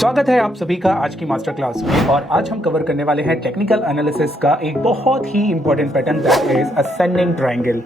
स्वागत है आप सभी का आज की मास्टर क्लास में। और आज हम कवर करने वाले हैं टेक्निकल एनालिसिस का एक बहुत ही important pattern, that is ascending triangle.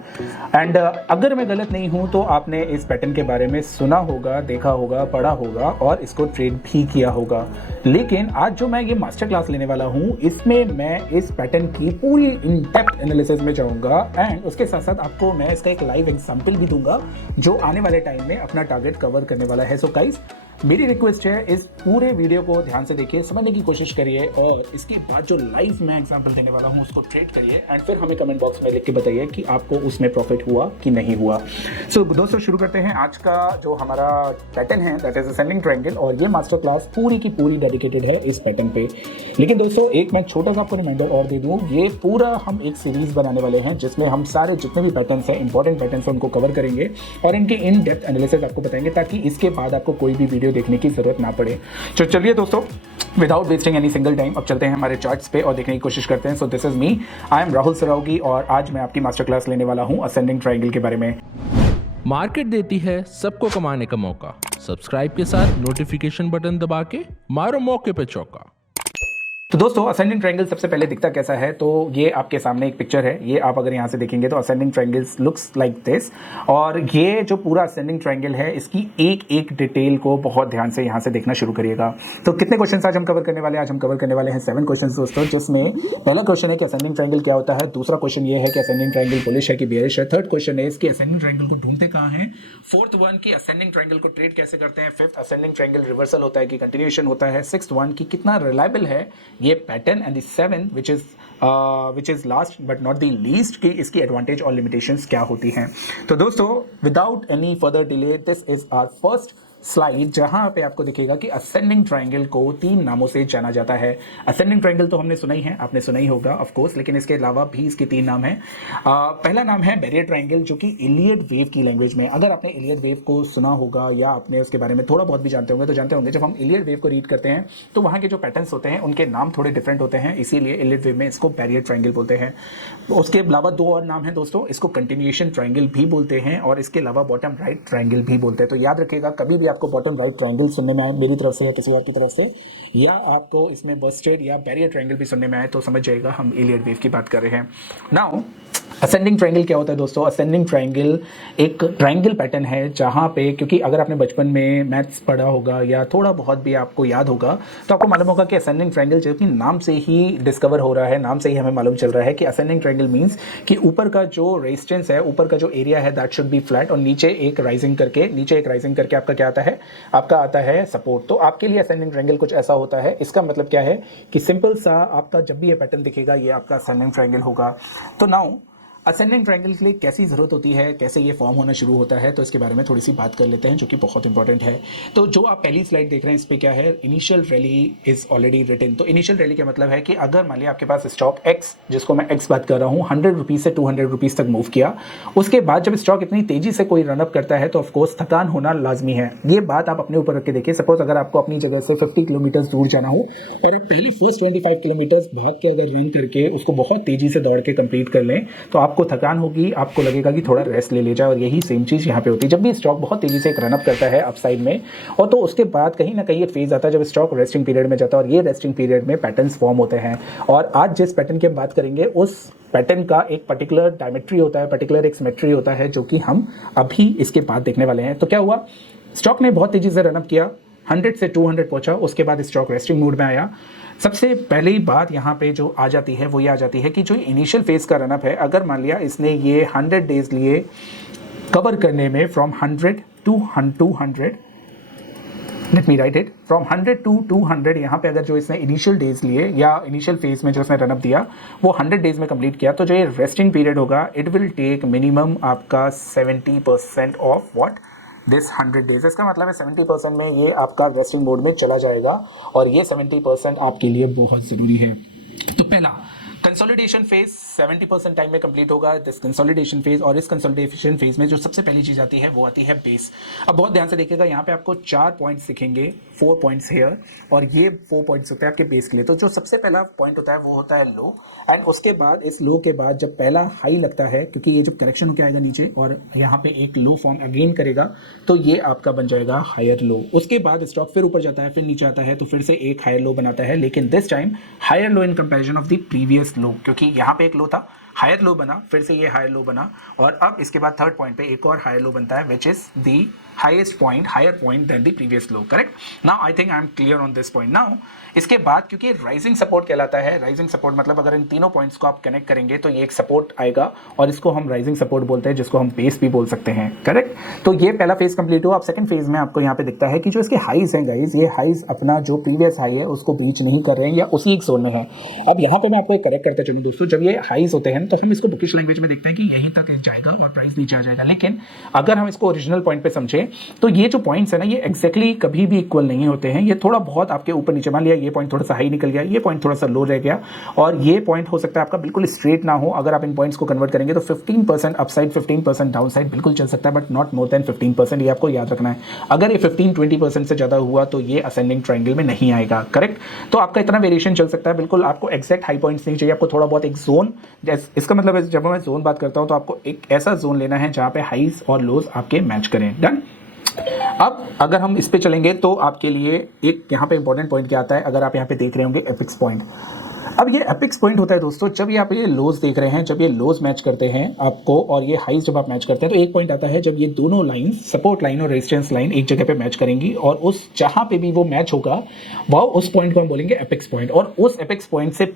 And अगर मैं गलत नहीं हूं तो आपने इस पैटर्न के बारे में सुना होगा, देखा होगा, पढ़ा होगा और इसको ट्रेड भी किया होगा। लेकिन आज जो मैं ये मास्टर क्लास लेने वाला हूँ, इसमें मैं इस पैटर्न की पूरी इन डेप्थ एनालिसिस में जाऊँगा एंड उसके साथ साथ आपको मैं इसका एक लाइव एग्जाम्पल भी दूंगा जो आने वाले टाइम में अपना टारगेट कवर करने वाला है। सो गाइस, मेरी रिक्वेस्ट है इस पूरे वीडियो को ध्यान से देखिए, समझने की कोशिश करिए और इसके बाद जो लाइव मैं एग्जांपल देने वाला हूं उसको ट्रेड करिए एंड फिर हमें कमेंट बॉक्स में लिख के बताइए कि आपको उसमें प्रॉफिट हुआ कि नहीं हुआ। सो दोस्तों, शुरू करते हैं। आज का जो हमारा पैटर्न है दैट इज असेंडिंग ट्रायंगल और ये मास्टर क्लास पूरी की पूरी डेडिकेटेड है इस पैटर्न पे। लेकिन दोस्तों, एक मैं छोटा सा आपको रिमाइंडर और दे दूं, ये पूरा हम एक सीरीज बनाने वाले हैं जिसमें हम सारे जितने भी पैटर्न्स हैं, इंपॉर्टेंट पैटर्न्स हैं, उनको कवर करेंगे और इनके इन डेप्थ एनालिसिस आपको बताएंगे ताकि इसके बाद आपको कोई भी वीडियो देखने की जरूरत ना पड़े। तो चलिए दोस्तों, without wasting any single time अब चलते हैं हमारे चार्ट्स पे और देखने की कोशिश करते हैं। सो this is me, I am Rahul Saraogi और आज मैं आपकी मास्टर क्लास लेने वाला हूं असेंडिंग ट्रायंगल के बारे में। मार्केट देती है सबको कमाने का मौका। सब्सक्राइब के साथ नोटिफिकेशन बटन दबा के मारो मौके पे चौका। तो दोस्तों, असेंडिंग ट्रायंगल सबसे पहले दिखता कैसा है, तो ये आपके सामने एक पिक्चर है। ये आप अगर यहाँ से देखेंगे तो ascending triangles looks like this. और ये जो पूरा असेंडिंग ट्रायंगल है, इसकी एक एक डिटेल को बहुत ध्यान से यहाँ से देखना शुरू करिएगा। तो कितने क्वेश्चन आज हम कवर करने वाले हैं? आज हम कवर करने वाले हैं 7 क्वेश्चन दोस्तों, जिसमें पहला क्वेश्चन है कि असेंडिंग ट्रायंगल क्या होता है। दूसरा क्वेश्चन ये है कि असेंडिंग ट्रायंगल बुलिश है कि बेयरिश है। थर्ड क्वेश्चन है इसके असेंडिंग ट्रायंगल को ढूंढते कहाँ हैं। फोर्थ वन की असेंडिंग ट्रायंगल को ट्रेड कैसे करते हैं। फिफ्थ, असेंडिंग ट्रायंगल रिवर्सल होता है कि कंटिन्यूएशन होता है। सिक्स्थ वन की कितना रिलायबल है ये pattern. And seven which is last but not the least कि इसकी एडवांटेज और लिमिटेशंस क्या होती हैं। तो दोस्तों, without any further delay, this is our first slide जहां पे आपको दिखेगा कि असेंडिंग ट्रायंगल को 3 नामों से जाना जाता है। असेंडिंग ट्रायंगल तो हमने सुना ही है, आपने सुना ही होगा ऑफ कोर्स, लेकिन इसके अलावा भी इसके 3 नाम हैं। पहला नाम है बैरियर ट्रायंगल, जो कि इलियड वेव की लैंग्वेज में, अगर आपने इलियड वेव को सुना होगा या आपने उसके बारे में थोड़ा बहुत भी जानते होंगे तो जानते होंगे जब हम इलियड वेव को रीड करते हैं तो वहाँ के जो पैटर्न्स होते हैं उनके नाम थोड़े डिफरेंट होते हैं, इसीलिए इलियड वेव में इसको बैरियर ट्रायंगल बोलते हैं। उसके अलावा 2 और नाम है दोस्तों, इसको कंटिन्यूएशन ट्रायंगल भी बोलते हैं और इसके अलावा बॉटम राइट ट्रायंगल भी बोलते हैं। तो याद रखिएगा, कभी भी आपको बॉटम राइट ट्रायंगल सुनने में आए मेरी तरफ से या किसी और की तरफ से, या आपको इसमें बस्टेड या बैरियर ट्रायंगल भी सुनने में आए, तो समझ जाएगा हम इलियड वेव की बात कर रहे हैं। नाउ असेंडिंग ट्रायंगल क्या होता है दोस्तों? असेंडिंग ट्रायंगल एक ट्रायंगल पैटर्न है जहां पे, क्योंकि अगर आपने बचपन में मैथ्स पढ़ा होगा या थोड़ा बहुत भी आपको याद होगा तो आपको मालूम होगा कि असेंडिंग ट्रायंगल जो कि नाम से ही डिस्कवर हो रहा है, नाम से ही हमें मालूम चल रहा है कि असेंडिंग ट्रायंगल मींस कि ऊपर का जो रेजिस्टेंस है, ऊपर का जो एरिया है, दैट शुड बी फ्लैट और नीचे एक राइजिंग करके आपका क्या आता है, आपका आता है सपोर्ट। तो आपके लिए असेंडिंग ट्रायंगल कुछ ऐसा होता है। इसका मतलब क्या है कि सिंपल सा आपका जब भी ये पैटर्न दिखेगा ये आपका असेंडिंग ट्रायंगल होगा। तो नाउ असेंडिंग ट्रायंगल के लिए कैसी ज़रूरत होती है, कैसे ये फॉर्म होना शुरू होता है, तो इसके बारे में थोड़ी सी बात कर लेते हैं जो कि बहुत इंपॉर्टेंट है। तो जो आप पहली स्लाइड देख रहे हैं इस पे क्या है, initial rally is already written. तो इनिशियल रैली का मतलब है कि अगर मान लिया आपके पास स्टॉक एक्स, जिसको मैं एक्स बात कर रहा हूँ, 100 रुपीज़ से 200 रुपीज़ तक मूव किया, उसके बाद जब स्टॉक इतनी तेजी से कोई रनअप करता है तो ऑफकोर्स थकान होना लाजमी है। ये बात आप अपने ऊपर रख के देखिए। सपोज अगर आपको अपनी जगह से 50 किलोमीटर दूर जाना हो और आप पहले फर्स्ट 25 किलोमीटर भाग के अगर रन करके उसको बहुत तेजी से दौड़ के कंप्लीट कर लें तो आपको थकान होगी, आपको लगेगा कि थोड़ा रेस्ट ले जाए। और यही सेम चीज़ यहाँ पे होती है जब भी स्टॉक बहुत तेजी से एक रनअप करता है अपसाइड में, और तो उसके बाद कहीं ना कहीं एक फेज आता है जब स्टॉक रेस्टिंग पीरियड में जाता है और ये रेस्टिंग पीरियड में पैटर्न्स फॉर्म होते हैं। और आज जिस पैटर्न की हम बात करेंगे उस पैटर्न का एक पर्टिकुलर डायमेट्री होता है, पर्टिकुलर एक सिमेट्री होता है, जो कि हम अभी इसके बाद देखने वाले हैं। तो क्या हुआ, स्टॉक ने बहुत तेजी से रनअप किया, 100 से 200 पहुंचा, उसके बाद स्टॉक रेस्टिंग मूड में आया। सबसे पहली बात यहाँ पे जो आ जाती है वो ये आ जाती है कि जो इनिशियल फेज का रनअप है, अगर मान लिया इसने ये 100 डेज लिए कवर करने में, from 100 to 200, let me write it, from 100 to 200, यहाँ पे अगर जो इसने इनिशियल डेज लिए या इनिशियल फेज में जो इसने रनअप दिया वो 100 डेज में कंप्लीट किया, तो जो ये रेस्टिंग पीरियड होगा इट विल टेक मिनिमम आपका 70% ऑफ व्हाट दिस 100 डेज। इसका मतलब है 70% में ये आपका रेस्टिंग मोड में चला जाएगा और ये 70% आपके लिए बहुत ज़रूरी है। तो पहला, कंसोलिडेशन फेज 70% टाइम में कंप्लीट होगा दिस कंसोलिडेशन फेज, और इस कंसोलिडेशन फेज में जो सबसे पहली चीज आती है वो आती है बेस। अब बहुत ध्यान से देखिएगा, यहाँ पे आपको 4 पॉइंट्स दिखेंगे, 4 पॉइंट्स हेयर, और ये 4 पॉइंट्स होते हैं आपके बेस के लिए। तो जो सबसे पहला पॉइंट होता है वो होता है लो, एंड उसके बाद इस लो के बाद जब पहला हाई लगता है, क्योंकि ये जब करेक्शन होकर आएगा नीचे और यहाँ पे एक लो फॉर्म अगेन करेगा, तो ये आपका बन जाएगा हायर लो। उसके बाद स्टॉक फिर ऊपर जाता है, फिर नीचे आता है, तो फिर से एक हायर लो बनाता है, लेकिन this time higher low in comparison of the previous low, क्योंकि यहाँ पे एक लो था, हायर लो बना, फिर से ये हायर लो बना, और अब इसके बाद थर्ड पॉइंट पे एक और हायर लो बनता है, which is the highest point, higher point then the previous low. Correct. Now I think I am clear on this point. Now इसके बाद क्योंकि राइजिंग सपोर्ट कहलाता है, राइजिंग सपोर्ट मतलब अगर इन तीनों पॉइंट्स को आप कनेक्ट करेंगे तो ये एक सपोर्ट आएगा, और इसको हम राइजिंग सपोर्ट बोलते हैं, जिसको हम बेस भी बोल सकते हैं। करेक्ट। तो ये पहला फेज कंप्लीट हुआ। अब सेकंड फेज में आपको यहाँ पे दिखता है कि जो इसके हाईज हैं गाइज, ये हाईज अपना जो प्रीवियस हाई है उसको ब्रीच नहीं कर रहे हैं या उसी एक जोन में है। अब यहाँ पे मैं आपको करेक्ट करते चलूँ दोस्तों, जब ये हाईज होते हैं तो हम इसको बुकिश लैंग्वेज में देखते हैं कि यहीं तक जाएगा और प्राइस नीचे आ जाएगा, लेकिन अगर हम इसको ओरिजिनल पॉइंट पे समझे तो ये जो पॉइंट्स है ना, ये एक्जैक्टली कभी भी इक्वल नहीं होते हैं। ये थोड़ा बहुत आपके ऊपर नीचे, मान लिया ये पॉइंट थोड़ा सा हाई निकल गया, ये पॉइंट थोड़ा सा लो रह गया, और ये पॉइंट हो सकता है आपका बिल्कुल स्ट्रेट ना हो। अगर आप इन पॉइंट्स को कन्वर्ट करेंगे तो 15% अपसाइड, 15% डाउनसाइड बिल्कुल चल सकता है, बट नॉट मोर देन 15%। ये आपको याद रखना है। अगर ये 15-20% से ज्यादा हुआ तो ये असेंडिंग ट्रायंगल में नहीं आएगा। करेक्ट। तो आपका इतना वेरिएशन चल सकता है, बिल्कुल आपको एक्जैक्ट हाई पॉइंट्स नहीं चाहिए, आपको थोड़ा बहुत एक जोन, इसका मतलब जब मैं जोन बात करता हूं तो आपको एक ऐसा जोन लेना है जहां पे हाईज और लोज आपके मैच करें। डन। अब अगर हम इस पे चलेंगे तो आपके लिए एक यहाँ पे इंपॉर्टेंट पॉइंट क्या आता है, अगर आप यहाँ पे देख रहे होंगे एपिक्स पॉइंट। अब ये एपिक्स पॉइंट होता है दोस्तों, जब ये आप ये लोज देख रहे हैं, जब ये लोज मैच करते हैं आपको और ये हाईज जब आप मैच करते हैं, तो एक पॉइंट आता है जब ये दोनों लाइन, सपोर्ट लाइन और रेजिस्टेंस लाइन एक जगह पे मैच करेंगी, और उस जहां पे भी वो मैच होगा वो उस पॉइंट को हम बोलेंगे एपिक्स पॉइंट। और उस एपिक्स पॉइंट से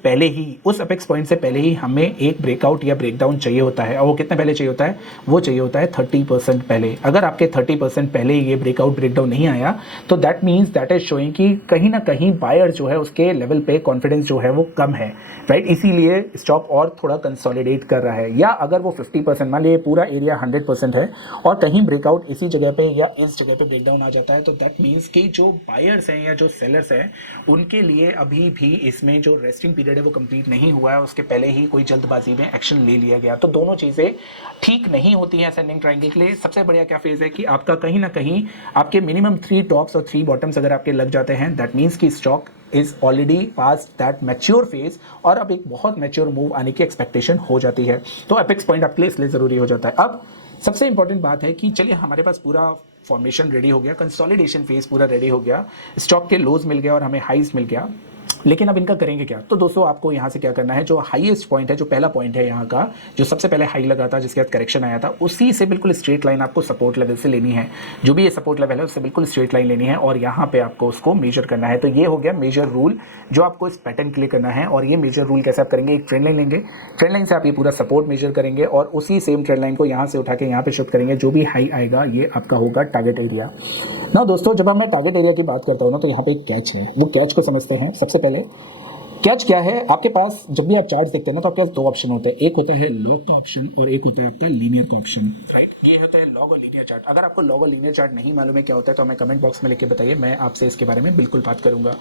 पहले ही हमें एक ब्रेकआउट या ब्रेकडाउन चाहिए होता है। और वो कितने पहले चाहिए होता है? वो चाहिए होता है 30% पहले। अगर आपके 30% पहले ये ब्रेकआउट ब्रेकडाउन नहीं आया तो that means that is showing कि कहीं ना कहीं बायर जो है उसके लेवल पे कॉन्फिडेंस जो है वो कम है, राइट। इसीलिए स्टॉक और थोड़ा कंसोलिडेट कर रहा है। या अगर वो 50%, मान लीजिए पूरा एरिया 100% है और कहीं ब्रेकआउट इसी जगह पे या इस जगह पे ब्रेकडाउन आ जाता है, तो दैट मीन्स कि जो बायर्स हैं या जो सेलर्स हैं उनके लिए अभी भी इसमें जो रेस्टिंग पीरियड है वो कंप्लीट नहीं हुआ है, उसके पहले ही कोई जल्दबाजी में एक्शन ले लिया गया। तो दोनों चीज़ें ठीक नहीं होती हैं असेंडिंग ट्रायंगल के लिए। सबसे बढ़िया क्या फेज है कि आपका कहीं ना कहीं आपके मिनिमम 3 टॉप्स और 3 बॉटम्स अगर आपके लग जाते हैं, दैट मीन्स कि stock is already pass that mature phase, और अब एक बहुत मैच्योर मूव आने की एक्सपेक्टेशन हो जाती है। तो एपिक्स पॉइंट आपके लिए इसलिए जरूरी हो जाता है। अब सबसे इंपॉर्टेंट बात है कि चलिए हमारे पास पूरा फॉर्मेशन रेडी हो गया, कंसोलिडेशन फेज पूरा रेडी हो गया, स्टॉक के लोज मिल गया और हमें हाईज मिल गया, लेकिन अब इनका करेंगे क्या? तो दोस्तों आपको यहाँ से क्या करना है, जो हाईएस्ट पॉइंट है, जो पहला पॉइंट है यहाँ का, जो सबसे पहले हाई लगा था जिसके बाद करेक्शन आया था, उसी से बिल्कुल स्ट्रेट लाइन आपको सपोर्ट लेवल से लेनी है। जो भी ये सपोर्ट लेवल है उससे बिल्कुल स्ट्रेट लाइन लेनी है और यहाँ पे आपको उसको मेजर करना है। तो ये हो गया मेजर रूल जो आपको इस पैटर्न के लिए करना है। और ये मेजर रूल कैसे आप करेंगे, एक ट्रेंड लाइन लेंगे, ट्रेंड लाइन से आप ये पूरा सपोर्ट मेजर करेंगे और उसी सेम ट्रेंड लाइन को यहाँ से उठा के यहाँ पे शिफ्ट करेंगे। जो भी हाई आएगा ये आपका होगा टारगेट एरिया। ना दोस्तों, जब मैं टारगेट एरिया की बात करता हूँ ना, तो यहाँ पे एक कैच है, वो कैच को समझते हैं। सबसे पहले कैच क्या है, आपके पास जब भी आप चार्ट देखते हैं ना तो आपके पास 2 ऑप्शन होते हैं, एक होता है लॉग का ऑप्शन और एक होता है आपका लीनियर का ऑप्शन, राइट। ये होता है लॉग और लीनियर चार्ट। अगर आपको लॉग और लीनियर चार्ट नहीं मालूम है क्या होता है तो हमें कमेंट बॉक्स में लिख के बताइए, मैं आपसे इसके बारे में बिल्कुल बात करूंगा।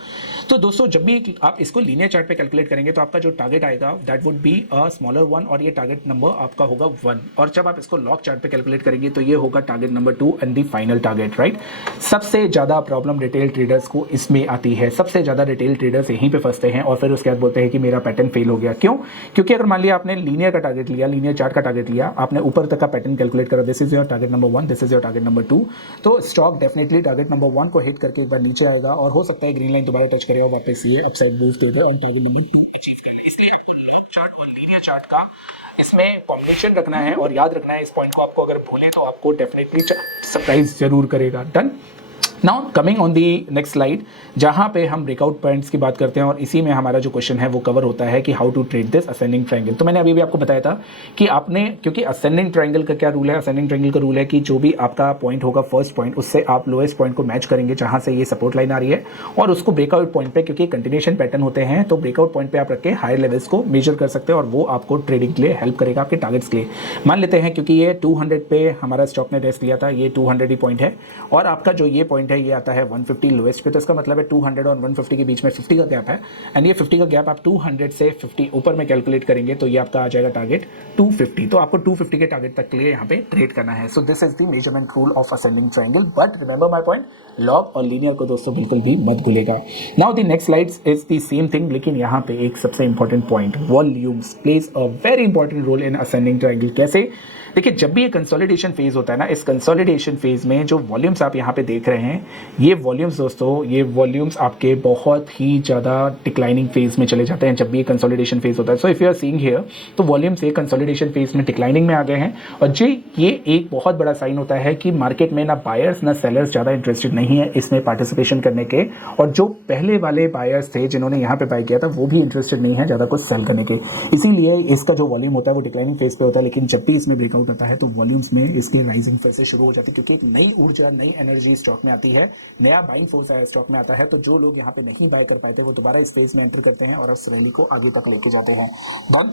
तो दोस्तों जब भी आप इसको लीनियर चार्ट पे कैलकुलेट करेंगे तो आपका जो टारगेट आएगा that would be a smaller 1 और ये टारगेट नंबर आपका होगा 1। और जब आप इसको लॉग चार्ट पे कैलकुलेट करेंगे तो ये होगा target number 2 and the final target, right. सबसे ज्यादा प्रॉब्लम रिटेल ट्रेडर्स को इसमें आती है, सबसे ज्यादा रिटेल ट्रेडर्स यहीं पे फंसते हैं और फिर उसके बाद बोलते हैं कि मेरा पैटर्न फेल हो गया। क्यों? क्योंकि अगर मान लिया आपने लीनियर का टारगेट लिया, लीनियर चार्ट का टारगेट लिया, आपने ऊपर तक का पैटर्न कैलकुलेट करा, this is your target number 1, this is your target number 2, तो स्टॉक डेफिनेटली टारगेट नंबर 1 को हिट करके एक बार नीचे आएगा और हो सकता है ग्रीन लाइन दोबारा टच करे और वापस ये अपसाइड मूव दे दे और टारगेट नंबर 2 अचीव करे। इसलिए आपको लॉग चार्ट और लीनियर चार्ट का इसमें कॉम्बिनेशन रखना है और याद रखना है इस पॉइंट को। आपको अगर भूलें तो आपको डेफिनेटली सरप्राइज जरूर करेगा। Done. Now coming on the next slide, जहां पे हम ब्रेकआउट पॉइंट्स की बात करते हैं और इसी में हमारा जो क्वेश्चन है वो कवर होता है कि how to trade this ascending triangle. तो मैंने अभी भी आपको बताया था कि आपने, क्योंकि असेंडिंग ट्रायंगल का क्या रूल है, असेंडिंग ट्रायंगल का रूल है कि जो भी आपका पॉइंट होगा फर्स्ट पॉइंट, उससे आप लोएस्ट पॉइंट को मैच करेंगे जहां से ये सपोर्ट लाइन आ रही है और उसको ब्रेकआउट पॉइंट पे, क्योंकि कंटिन्यूएशन पैटर्न होते हैं तो ब्रेकआउट पॉइंट पे आप रख के हायर लेवल्स को मेजर कर सकते हैं और वो आपको ट्रेडिंग के लिए हेल्प करेगा, आपके टारगेट्स के लिए। मान लेते हैं क्योंकि ये 200 पे हमारा स्टॉक ने टेस्ट लिया था, ये 200 ही पॉइंट है और आपका जो ये पॉइंट पॉइंट है ये आता है 150 लोएस्ट पे, तो इसका मतलब है 200 और 150 के बीच में 50 का गैप है, एंड ये 50 का गैप आप 200 से 50 ऊपर में कैलकुलेट करेंगे तो ये आपका आ जाएगा टारगेट 250। तो आपको 250 के टारगेट तक के लिए यहाँ पे ट्रेड करना है। So this is the measurement rule of ascending triangle, but remember my point, log और लीनियर को दोस्तों बिल्कुल भी मत भूलेगा। Now the next slides is the same thing, लेकिन यहाँ पे एक सबसे important point, volumes plays a very important role in ascending triangle. कैसे? देखिए, जब भी ये कंसोलिडेशन फेज होता है ना, इस कंसोलिडेशन फेज में जो वॉल्यूम्स आप यहाँ पे देख रहे हैं, ये वॉल्यूम्स दोस्तों, ये वॉल्यूम्स आपके बहुत ही ज़्यादा डिक्लाइनिंग फेज में चले जाते हैं जब भी ये कंसोलिडेशन फेज होता है। So if you are seeing here, तो वॉल्यूम्स ये कंसोलिडेशन फेज में डिक्लाइनिंग में आ गए हैं, और ये एक बहुत बड़ा साइन होता है कि मार्केट में ना बायर्स ना सेलर्स ज़्यादा इंटरेस्टेड नहीं है इसमें पार्टिसिपेशन करने के, और जो पहले वाले बायर्स थे जिन्होंने यहाँ पे बाय किया था वो भी इंटरेस्टेड नहीं है ज़्यादा कुछ सेल करने के। इसीलिए इसका जो वॉल्यूम होता है वो डिक्लाइनिंग फेज पे होता है, लेकिन जब भी इसमें ब्रेकआउट आता है तो वॉल्यूम्स में इसके राइजिंग फेज से शुरू हो जाती है, क्योंकि एक नई ऊर्जा, नई एनर्जी स्टॉक में आती है, नया बाइंग फोर्स आया स्टॉक में आता है। तो जो लोग यहाँ पे नहीं बाय कर पाए थे वो दोबारा इस फेज में एंटर करते हैं और उस रैली को आगे तक लेके जाते हैं। Then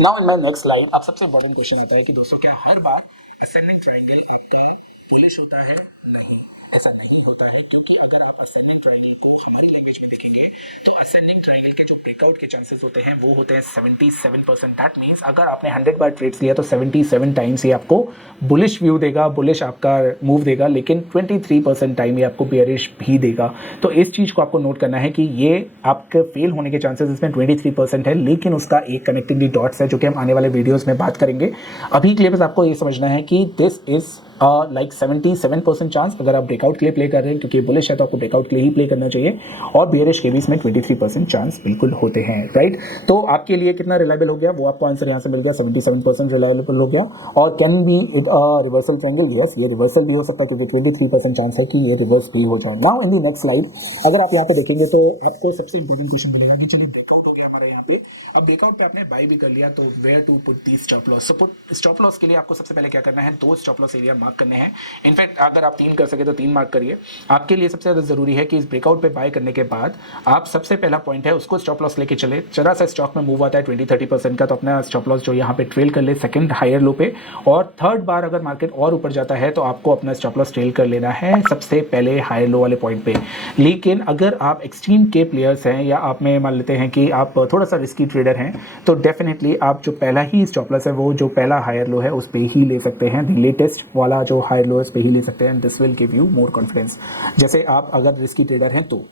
now in my next slide, अब सबसे इंपॉर्टेंट क्वेश्चन आता है कि दोस्तों क्या हर बार असेंडिंग ट्रायंगल आपका बुलिश होता है? नहीं, ऐसा नहीं होता है, क्योंकि अगर आप असेंडिंग ट्रायंगल को हमारी लैंग्वेज में देखेंगे तो असेंडिंग ट्रायंगल के जो ब्रेकआउट के चांसेस होते हैं वो होते हैं 77%। दैट मीन्स अगर आपने 100 बार ट्रेड्स लिया तो 77 टाइम्स ये आपको बुलिश व्यू देगा, बुलिश आपका मूव देगा, लेकिन 23% टाइम ये आपको बेयरिश भी देगा। तो इस चीज़ को आपको नोट करना है कि ये आपके फेल होने के चांसेस इसमें 23% है, लेकिन उसका एक कनेक्टिंग दी डॉट्स है जो कि हम आने वाले वीडियोज़ में बात करेंगे। अभी के लिए बस आपको ये समझना है कि दिस इज़ लाइक 77% चांस अगर आप ब्रेकआउट के लिए प्ले कर रहे हैं, क्योंकि बुलिश है तो आपको ब्रेकआउट के लिए ही प्ले करना चाहिए, और बेयरिश के भी इसमें 23% चांस बिल्कुल होते हैं, राइट। तो आपके लिए कितना रिलायबल हो गया वो आपको आंसर यहाँ से मिल गया, 77% रिलायबल हो गया। और can be it reversal triangle? Yes, ये रिवर्सल भी हो सकता है, क्योंकि 23% चांस है कि ये रिवर्स भी हो जाए। Now in the next slide अगर आप यहाँ पे देखेंगे तो आपको सबसे इंपॉर्टेंट क्वेश्चन मिलेगा कि चलिए ब्रेकआउट हो गया हमारा यहाँ पे, अब ब्रेकआउट पे आपने बाय भी कर लिया, तो where to put the stop loss? So put stop loss के लिए आपको सबसे पहले क्या करना है, 2 स्टॉप लॉस एरिया मार्क करने हैं। इनफैक्ट अगर आप 3 कर सके तो 3 मार्क करिए। आपके लिए सबसे ज़्यादा जरूरी है कि इस ब्रेकआउट पे बाय करने के बाद आप सबसे पहला पॉइंट है उसको स्टॉप लॉस लेके चले। जरा सा स्टॉक में मूव आता है 20-30% का, तो अपना स्टॉप लॉस जो यहाँ पे ट्रेल कर ले सेकंड हायर लो पे, और थर्ड बार अगर मार्केट और ऊपर जाता है तो आपको अपना स्टॉप लॉस ट्रेल कर लेना है सबसे पहले हायर लो वाले पॉइंट पे। लेकिन अगर आप एक्सट्रीम के प्लेयर्स हैं या आप में मान लेते हैं कि आप थोड़ा सा रिस्की ट्रेडर हैं, तो डेफिनेटली आप जो पहला ही स्टॉप लॉस है वो जो पहला हायर लो है उस पे ही ले सकते हैं, द लेटेस्ट वाला जो हायर लो है उस पे ही ले सकते हैं, and this will give you more confidence, जैसे आप अगर रिस्की ट्रेडर हैं तो।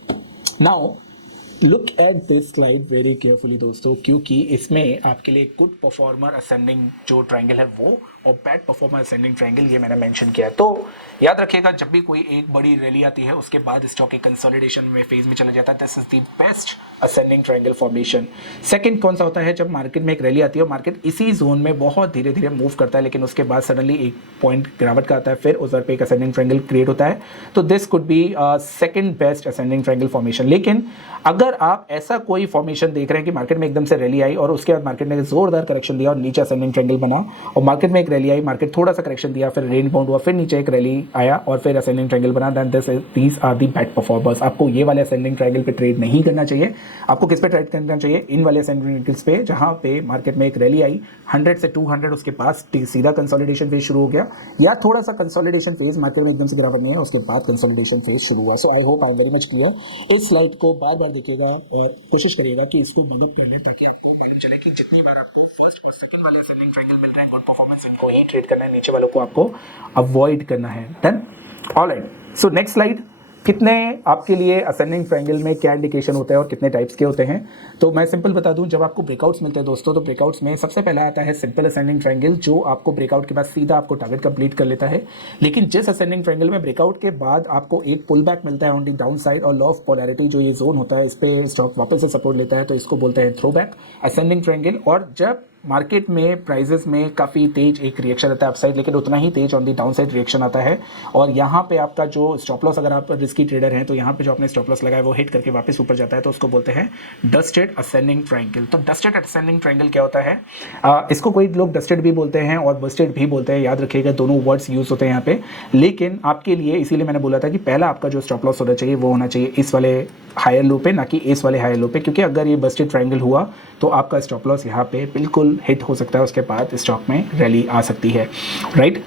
Now look at this slide very carefully दोस्तों, क्योंकि इसमें आपके लिए गुड परफॉर्मर असेंडिंग जो ट्रायंगल है वो, और बैड परफॉर्मर असेंडिंग ट्रायंगल ये मैंने मेंशन किया है। तो याद रखिएगा, जब भी कोई एक बड़ी रैली आती है उसके बाद स्टॉक एक कंसोलिडेशन में फेज में चला जाता है, this is the best ascending triangle formation. Second कौन सा होता है, जब मार्केट में एक रैली आती है और मार्केट इसी जोन में बहुत धीरे धीरे मूव करता है, लेकिन उसके बाद सडनली एक पॉइंट गिरावट का आता है, फिर उस पर एक असेंडिंग ट्रायंगल क्रिएट होता है। तो this could be second best ascending triangle formation. लेकिन अगर आप ऐसा कोई फॉर्मेशन देख रहे हैं कि मार्केट में एकदम से रैली आई और उसके बाद मार्केट ने जोरदार करेक्शन दिया और नीचे असेंडिंग ट्रायंगल बना, और मार्केट में एक रैली आई, मार्केट थोड़ा सा करेक्शन दिया, फिर रेंज बाउंड हुआ, फिर नीचे एक रैली आया और फिर असेंडिंग ट्रायंगल बना, then these are the bad performers. आपको ये वाले असेंडिंग ट्रायंगल पे ट्रेड नहीं करना चाहिए। आपको किस पे ट्रेड करना चाहिए, इन वाले असेंडिंग ट्रायंगल्स पे जहां पे मार्केट में एक रैली आई 100 से 200, उसके पास सीधा कंसोलिडेशन फेज शुरू हो गया, या थोड़ा सा कंसोलिडेशन फेज, मार्केट में एकदम से गिरावट नहीं है, उसके बाद कंसोलिडेशन फेज शुरू हुआ। So I hope I am very much clear. इस स्लाइड को बार बार देखिएगा और कोशिश करिएगा कि इसको बर्नअप कर लें, ताकि आपको मालूम चले कि जितनी बार आपको फर्स्ट और सेकंड वाले असेंडिंग ट्रायंगल मिल रहे हैं गुड परफॉर्मेंस, इनको ही ट्रेड करना है, नीचे वालों को आपको अवॉइड करना है। Done, alright. So next slide, कितने आपके लिए असेंडिंग ट्रायंगल में क्या इंडिकेशन होता है और कितने टाइप्स के होते हैं, तो मैं सिंपल बता दूं। जब आपको ब्रेकआउट्स मिलते हैं दोस्तों, तो ब्रेकआउट्स में सबसे पहला आता है सिंपल असेंडिंग ट्रायंगल, जो आपको ब्रेकआउट के बाद सीधा आपको टारगेट कंप्लीट कर लेता है। लेकिन जिस असेंडिंग ट्रायंगल में ब्रेकआउट के बाद आपको एक पुल बैक मिलता है ऑन दी डाउन साइड, और लॉ ऑफ पोलैरिटी जो ये जोन होता है इस पे स्टॉक वापस से सपोर्ट लेता है, तो इसको बोलते हैं थ्रो बैक असेंडिंग ट्रायंगल। और जब मार्केट में प्राइजेस में काफ़ी तेज एक रिएक्शन आता है अपसाइड, लेकिन उतना ही तेज on the down side reaction आता है, और यहाँ पे आपका जो स्टॉप लॉस, अगर आप रिस्की ट्रेडर हैं तो यहाँ पे जो आपने स्टॉप लॉस लगाया वो हिट करके वापस ऊपर जाता है, तो उसको बोलते हैं डस्टेड असेंडिंग ट्रायंगल। तो डस्टेड असेंडिंग ट्रायंगल क्या होता है, इसको कोई लोग डस्टेड भी बोलते हैं और बस्टेड भी बोलते हैं, याद रखिएगा दोनों वर्ड्स यूज होते हैं यहाँ पे। लेकिन आपके लिए इसीलिए मैंने बोला था कि पहला आपका जो स्टॉप लॉस होना चाहिए वो होना चाहिए इस वाले हायर लो पे, ना कि इस वाले हायर लो पे, क्योंकि अगर ये बस्टेड ट्रायंगल हुआ तो आपका स्टॉप लॉस यहाँ पे बिल्कुल हिट हो सकता है, उसके बाद स्टॉक में रैली आ सकती है, राइट।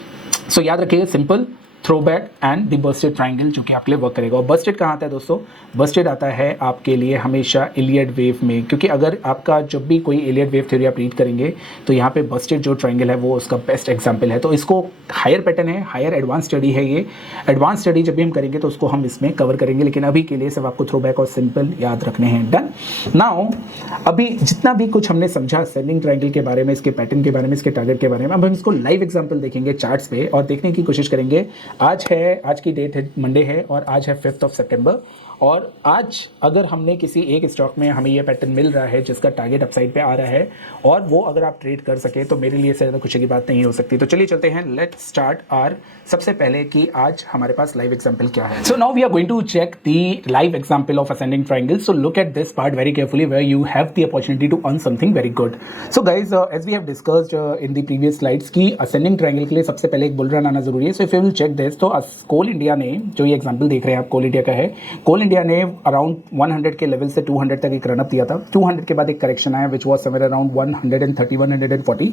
सो याद रखिएगा, simple throwback and the Busted triangle जो कि आपके लिए वर्क करेगा। और बस्टेड कहाँ आता है दोस्तों? बस्टेड आता है आपके लिए हमेशा इलियड वेव में, क्योंकि अगर आपका जब भी कोई इलियड वेव थ्योरी आप रीड करेंगे तो यहाँ पे बस्टेड जो ट्राइंगल है वो उसका बेस्ट एग्जाम्पल है। तो इसको हायर पैटर्न है, हायर एडवांस स्टडी है ये। एडवांस स्टडी जब भी हम करेंगे तो उसको हम इसमें कवर करेंगे, लेकिन अभी के लिए सिर्फ आपको थ्रोबैक और सिंपल याद रखने हैं। डन। नाउ अभी जितना भी कुछ हमने समझा असेंडिंग ट्राइंगल के बारे में, इसके पैटर्न के बारे में, इसके टारगेट के बारे में, अब हम इसको लाइव एग्जांपल देखेंगे चार्ट्स पे और देखने की कोशिश करेंगे। आज की डेट है मंडे है और आज है 5 सितंबर। और आज अगर हमने किसी एक स्टॉक में हमें ये पैटर्न मिल रहा है जिसका टारगेट अपसाइड पे आ रहा है और वो अगर आप ट्रेड कर सके तो मेरे लिए से ज़्यादा खुशी की बात नहीं हो सकती। तो चलिए चलते हैं, लेट्स स्टार्ट आर। सबसे पहले कि आज हमारे पास लाइव एग्जांपल क्या है। So now we are going to check the live example of ascending triangle. So look at this part very carefully where you have the opportunity to earn something very good. So guys, as we have discussed in the previous slides की ascending triangle के लिए सबसे पहले एक bull run आना जरूरी है। So if you will check this, तो कोल इंडिया ने, जो ये एग्जांपल देख रहे हैं आप, कोल इंडिया का है। कोल इंडिया ने अराउंड 100 के लेवल से 200 तक एक रनअप दिया था। 200 के बाद एक करेक्शन आया विच वॉज समवेयर अराउंड 130 140,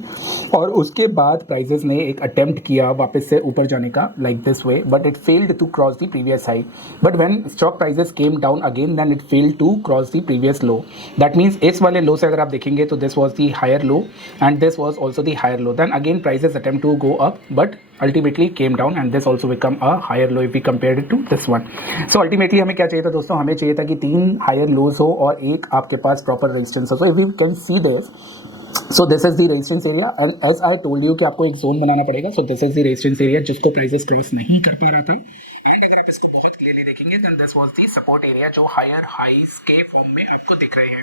और उसके बाद प्राइजेस ने एक अटेम्प्ट किया वापस से ऊपर जाने का like this way, but it failed to cross the previous high. But when stock prices came down again then it failed to cross the previous low. That means इस वाले लो से अगर आप देखेंगे तो this was the higher low and this was also the higher low. Then again prices attempt to go up but ultimately came down and this also become a higher low if we compared it to this one. So ultimately हमें क्या चाहिए था दोस्तों? हमें चाहिए था कि 3 higher लोज हो और एक आपके पास प्रॉपर रेजिस्टेंस हो। So if you can see this, so this is the resistance area and as I told you कि आपको एक जोन बनाना पड़ेगा। So this is the resistance area जिसको प्राइजेस क्रॉस नहीं कर पा रहा था, एंड अगर आप इसको बहुत क्लियरली देखेंगे then this was the support area जो हायर हाईज के फॉर्म में आपको दिख रहे हैं,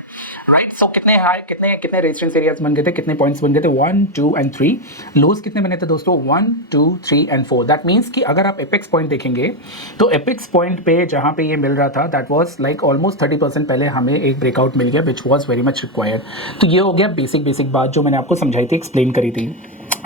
राइट। सो कितने रेजिस्टेंस एरियाज बन गए थे, कितने पॉइंट्स बन गए थे? 1 2 and 3। लोज कितने बने थे दोस्तों? 1 2 3 and 4। दैट मीन्स कि अगर आप एपेक्स पॉइंट देखेंगे तो एपेक्स पॉइंट पे जहाँ पे ये मिल रहा था दैट वाज लाइक ऑलमोस्ट 30% पहले हमें एक ब्रेकआउट मिल गया which was very much required. तो ये हो गया बेसिक बात जो मैंने आपको समझाई थी, एक्सप्लेन करी थी।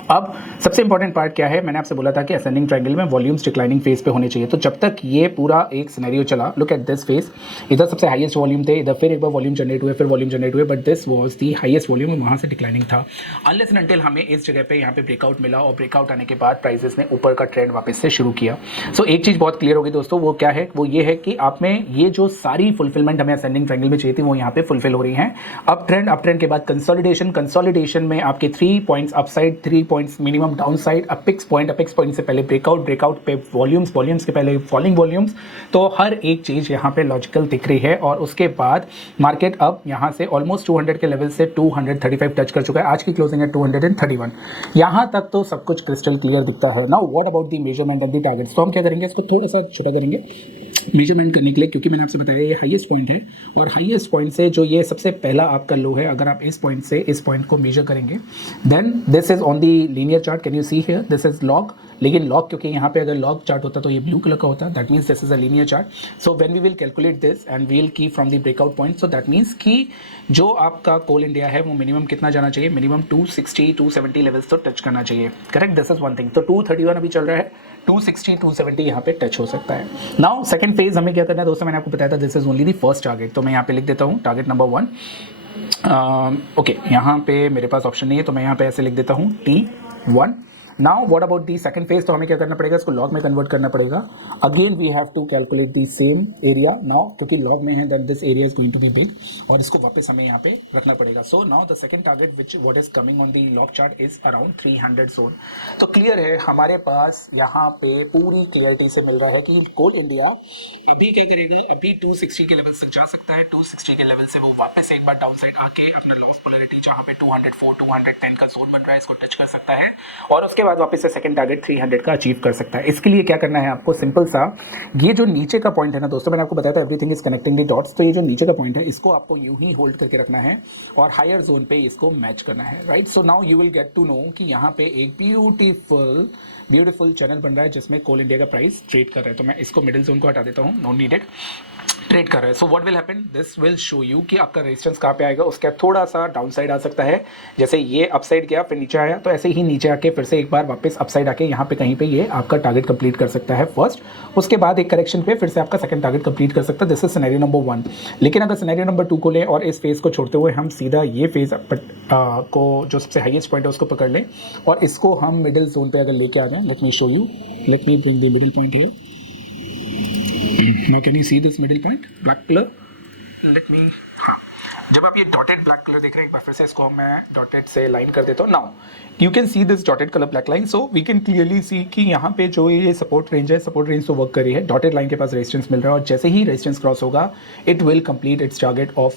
अब सबसे इंपॉर्टेंट पार्ट क्या है? मैंने आपसे बोला था कि असेंडिंग ट्रायंगल में वॉल्यूम्स डिक्लाइनिंग फेज पे होने चाहिए। तो जब तक ये पूरा एक सिनेरियो चला, लुक एट दिस फेज, इधर सबसे हाईएस्ट वॉल्यूम थे, इधर फिर एक बार वॉल्यूम जनरेट हुए, फिर वॉल्यूम जनरेट हुए, but this was the highest volume और वहाँ से डिक्लाइनिंग था। अनलेस एंड अनटिल हमें इस जगह पे यहाँ पे ब्रेकआउट मिला और ब्रेकआउट आने के बाद प्राइजेस ने ऊपर का ट्रेंड वापस से शुरू किया। सो एक चीज़ बहुत क्लियर होगी दोस्तों, वो क्या है? वो ये है कि आप में ये जो सारी फुलफिलमेंट हमें असेंडिंग ट्रायंगल में चाहिए थी वो यहाँ पे फुलफिल हो रही हैं। अप ट्रेंड के बाद कंसोलिडेशन में आपके 3 points upside, 3 points minimum down side, apex point से पहले ब्रेकआउट पे वॉल्यूम्स के पहले फॉलिंग वॉल्यूम्स। तो हर एक चीज़ यहाँ पे लॉजिकल दिख रही है और उसके बाद मार्केट अब यहाँ से ऑलमोस्ट 200 के लेवल से 235 टच कर चुका है। आज की क्लोजिंग है 231। यहाँ तक तो सब कुछ क्रिस्टल क्लियर दिखता है। Now what about the measurement of the targets? तो हम क्या करेंगे, इसको थोड़ा सा छोटा करेंगे मेजरमेंट करने के लिए, क्योंकि मैंने आपसे बताया ये हाईएस्ट पॉइंट है और हाईएस्ट पॉइंट से जो ये सबसे पहला आपका लो है, अगर आप इस पॉइंट से इस पॉइंट को मेजर करेंगे then this is on the linear chart. Can you see here, this is log. लेकिन लॉग, क्योंकि यहाँ पे अगर लॉग चार्ट होता तो ये ब्लू कलर का होता, that means this is a linear chart. So when we will calculate this and we will key from the breakout point, so that means कि जो आपका कोल इंडिया है वो मिनिमम कितना जाना चाहिए? मिनिमम 260 270 लेवल्स तो टच करना चाहिए, correct? This is one thing. तो 231 अभी चल रहा है, 260 270 यहाँ पे टच हो सकता है। नाउ सेकंड फेज हमें क्या करना है दोस्तों? मैंने आपको बताया था this is only the first target, तो मैं यहाँ पे लिख देता हूँ टारगेट नंबर 1। ओके, यहाँ पे मेरे पास ऑप्शन नहीं है तो मैं यहाँ पे ऐसे लिख देता हूँ T1। Now what about the second phase? तो हमें क्या करना पड़ेगा, इसको लॉग में कन्वर्ट करना पड़ेगा। Again we have to calculate the same area now, क्योंकि लॉग में है that this area is going to be big और इसको वापस हमें यहाँ पे रखना पड़ेगा। So now the second target which what is coming on the log chart is around 300 zone. तो क्लियर है हमारे पास यहाँ पे पूरी क्लियरिटी से मिल रहा है कि कोल इंडिया अभी क्या करेगा, अभी 260 के लेवल तक जा सकता है। 260 के लेवल से वो वापस एक बार डाउन साइड आके अपना लॉस पोलैरिटी जहाँ पे 204 210 का जोन बन रहा है इसको टच कर सकता है और उसके बाद वापस से सेकंड टारगेट 300 का अचीव कर सकता है। इसके लिए क्या करना है आपको? सिंपल सा, ये जो नीचे का पॉइंट है ना दोस्तों, मैंने आपको बताया था everything is connecting the dots. तो ये जो नीचे का पॉइंट है इसको आपको यूं ही होल्ड करके रखना है और हायर जोन पे इसको मैच करना है, right? So now you will get to know कि यहाँ पे एक ब्यूटीफुल चैनल बन रहा है जिसमें कोल इंडिया का प्राइस ट्रेड कर रहा है। तो मैं इसको मिडिल जोन को हटा देता हूँ, नो नीडेड। ट्रेड कर रहा है। So what will happen, this will show you कि आपका रेजिस्टेंस कहाँ पे आएगा, उसका थोड़ा सा डाउन साइड आ सकता है। जैसे ये अपसाइड गया फिर नीचे आया, तो ऐसे ही नीचे आके फिर से एक बार वापस अपसाइड आके यहाँ पे कहीं पे ये आपका टारगेट कंप्लीट कर सकता है फर्स्ट, उसके बाद एक करेक्शन पे फिर से आपका सेकंड टारगेट कंप्लीट कर सकता है। This is scenario number 1। लेकिन अगर सिनेरियो नंबर 2 को लें और इस फेज को छोड़ते हुए हम सीधा ये फेज को जो सबसे हाईएस्ट पॉइंट है उसको पकड़ लें और इसको हम मिडिल जोन पे अगर लेके आ जाएं, let me show you, let me bring the middle point here. Now can you see this middle point, black color? Let me, हाँ, जब आप ये डॉटेड ब्लैक कलर देख रहे हैं, एक बार फिर से इसको मैं डॉटेड से लाइन कर देता हूँ। Now you can see this dotted colour black line, so we can clearly see कि यहाँ पे जो ये सपोर्ट रेंज है, सपोर्ट रेंज तो वर्क करी है, डॉटेड लाइन के पास रेजिस्टेंस मिल रहा है और जैसे ही रेजिस्टेंस क्रॉस होगा it will complete its target of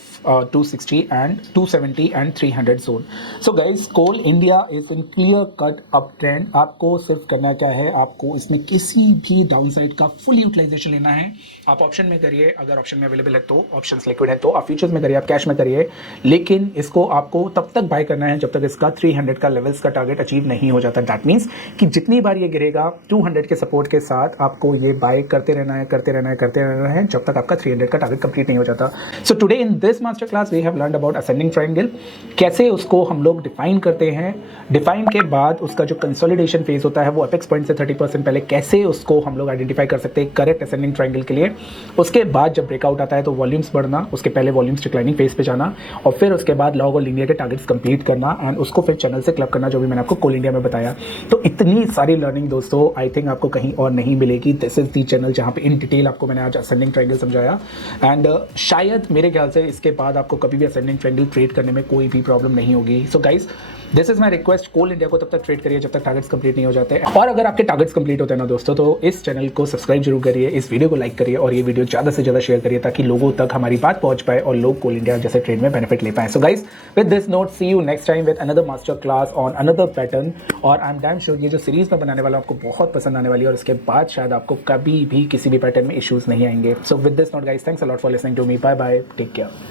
260 and 270 and 300 zone. So guys, coal India is in clear cut up trend. आपको सिर्फ करना क्या है, आपको इसमें किसी भी डाउन साइड का फुल यूटिलाइजेशन लेना है। आप ऑप्शन में करिए, अगर ऑप्शन में अवेलेबल है तो, ऑप्शन लिक्विड है तो, आप फ्यूचर्स में करिए, आप कैश में करिए, लेकिन इसको आपको तब तक बाय करना है जब तक इसका 300 का लेवल्स का टारगेट अचीव नहीं हो जाता। दैट मींस कि जितनी बार ये गिरेगा 200 के सपोर्ट के साथ आपको ये बाय करते रहना है, करते रहना है, करते रहना है जब तक आपका 300 का टारगेट कंप्लीट नहीं हो जाता। So today in this master class we have learned about ascending triangle, कैसे उसको हम लोग डिफाइन करते हैं, डिफाइन के बाद उसका जो कंसोलिडेशन फेज होता है वो अपेक्स पॉइंट से 30% पहले कैसे उसको हम लोग आइडेंटिफाई कर सकते हैं करेक्ट असेंडिंग ट्रायंगल के लिए। उसके बाद जब ब्रेकआउट आता है तो वॉल्यूम्स बढ़ना, उसके पहले वॉल्यूम्स डिक्लाइनिंग फेज पे जाना और फिर उसके बाद लॉग और लीनियर के टारगेट्स कंप्लीट करना एंड उसको फिर चैनल से क्लब करना, जो भी मैंने आपको कोल इंडिया में बताया। तो इतनी सारी लर्निंग दोस्तों आई थिंक आपको कहीं और नहीं मिलेगी। दिस इज दी चैनल जहाँ पे इन डिटेल आपको मैंने आज असेंडिंग ट्रायंगल समझाया एंड शायद मेरे ख्याल से इसके बाद आपको कभी भी असेंडिंग ट्रायंगल ट्रेड करने में कोई भी प्रॉब्लम नहीं होगी। So guys, this is my request, coal India को तब तक ट्रेड करिए जब तक टारगेट्स कंप्लीट नहीं हो जाते। और अगर आपके टारगेट्स कंप्लीट होते हैं ना दोस्तों, तो इस चैनल को सब्सक्राइब जरूर करिए, इस वीडियो को लाइक करिए और ये वीडियो ज़्यादा से ज़्यादा शेयर करिए ताकि लोगों तक हमारी बात पहुंच पाए और लोग कोल इंडिया जैसे ट्रेड में बेनिफिट ले पाए। So guys, with this note, see you next time with another master class on another pattern. और आई एम डैम श्योर ये जो सीरीज में बनाने वाला आपको बहुत पसंद आने वाली है और उसके बाद शायद आपको कभी भी किसी भी पैटर्न में इश्यूज नहीं आएंगे। So with this note guys, thanks a lot for listening to me, bye bye, take care.